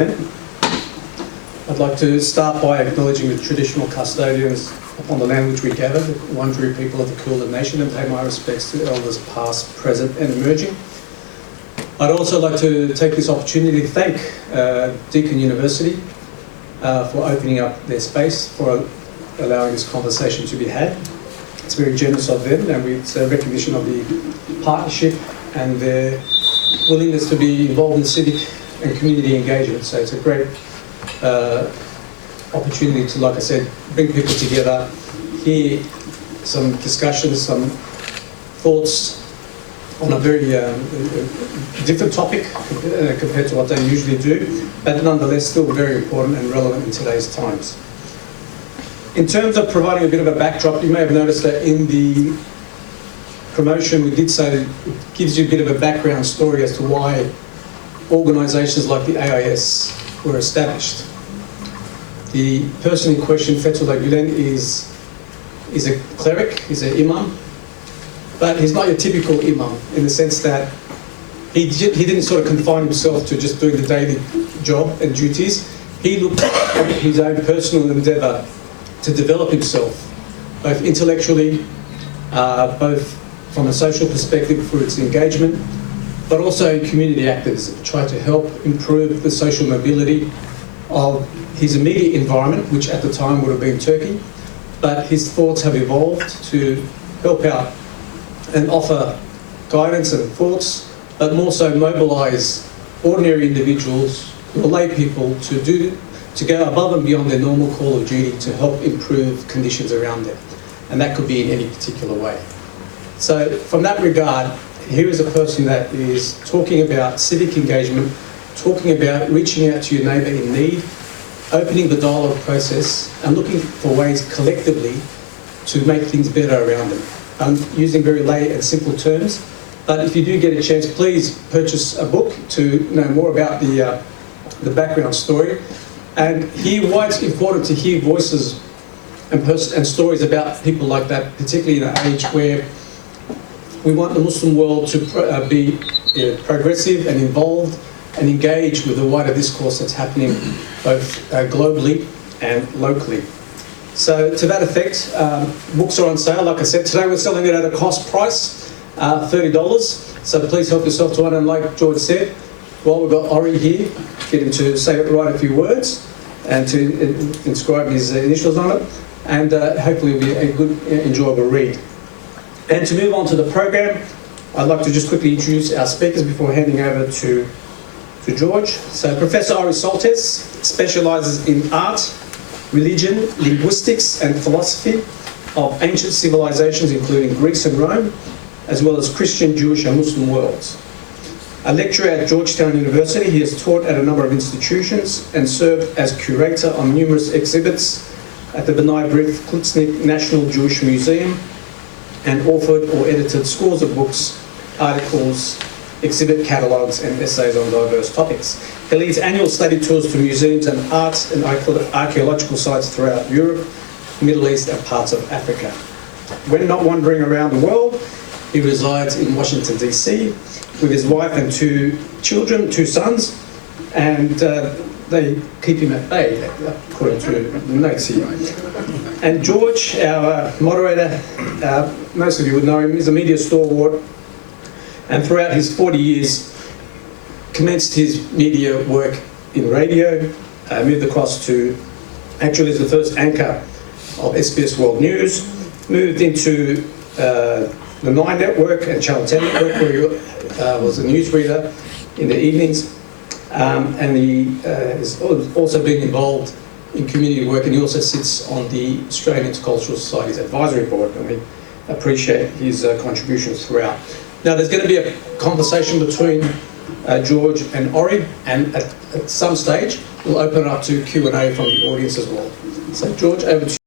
I'd like to start by acknowledging the traditional custodians upon the land which we gather, the Wurundjeri people of the Kulin Nation, and pay my respects to elders past, present and emerging. I'd also like to take this opportunity to thank Deakin University for opening up their space, for allowing this conversation to be had. It's very generous of them, and it's a recognition of the partnership and their willingness to be involved in civic and community engagement. So it's a great opportunity to, like I said, bring people together, hear some discussions, some thoughts on a very different topic compared to what they usually do, but nonetheless still very important and relevant in today's times. In terms of providing a bit of a backdrop, you may have noticed that in the promotion we did say that it gives you a bit of a background story as to why organisations like the AIS were established. The person in question, Fethullah Gulen, is a cleric, he's an imam, but he's not your typical imam in the sense that he didn't sort of confine himself to just doing the daily job and duties. He looked at his own personal endeavour to develop himself, both intellectually, both from a social perspective for its engagement, but also in community activism, try to help improve the social mobility of his immediate environment, which at the time would have been Turkey, but his thoughts have evolved to help out and offer guidance and thoughts, but more so mobilise ordinary individuals, lay people, to go above and beyond their normal call of duty to help improve conditions around them. And that could be in any particular way. So from that regard, here is a person that is talking about civic engagement, talking about reaching out to your neighbour in need, opening the dialogue process and looking for ways collectively to make things better around them. I'm using very lay and simple terms, but if you do get a chance, please purchase a book to know more about the background story and hear why it's important to hear voices and stories about people like that, particularly in an age where we want the Muslim world to be progressive and involved and engage with the wider discourse that's happening both globally and locally. So to that effect, books are on sale. Like I said, today we're selling it at a cost price, $30. So please help yourself to one. And like George said, while we've got Ori here, get him to say it right a few words and to inscribe his initials on it. And hopefully it'll be a good, enjoyable read. And to move on to the program, I'd like to just quickly introduce our speakers before handing over to George. So Professor Ori Soltes specialises in art, religion, linguistics and philosophy of ancient civilizations including Greece and Rome, as well as Christian, Jewish and Muslim worlds. A lecturer at Georgetown University, he has taught at a number of institutions and served as curator on numerous exhibits at the B'nai B'rith Klutznik National Jewish Museum and authored or edited scores of books, articles, exhibit catalogues and essays on diverse topics. He leads annual study tours to museums and art and archaeological sites throughout Europe, Middle East and parts of Africa. When not wandering around the world, he resides in Washington DC with his wife and two children, two sons, and they keep him at bay, according to the notes here. And George, our moderator, most of you would know him, he's a media stalwart, and throughout his 40 years, commenced his media work in radio, moved across to, actually as the first anchor of SBS World News, moved into the Nine Network and Channel 10 Network, where he was a newsreader in the evenings, and he has also been involved in community work, and he also sits on the Australian Cultural Society's advisory board, and we appreciate his contributions throughout. Now there's going to be a conversation between George and Ori, and at some stage we'll open it up to Q&A from the audience as well. So George, over to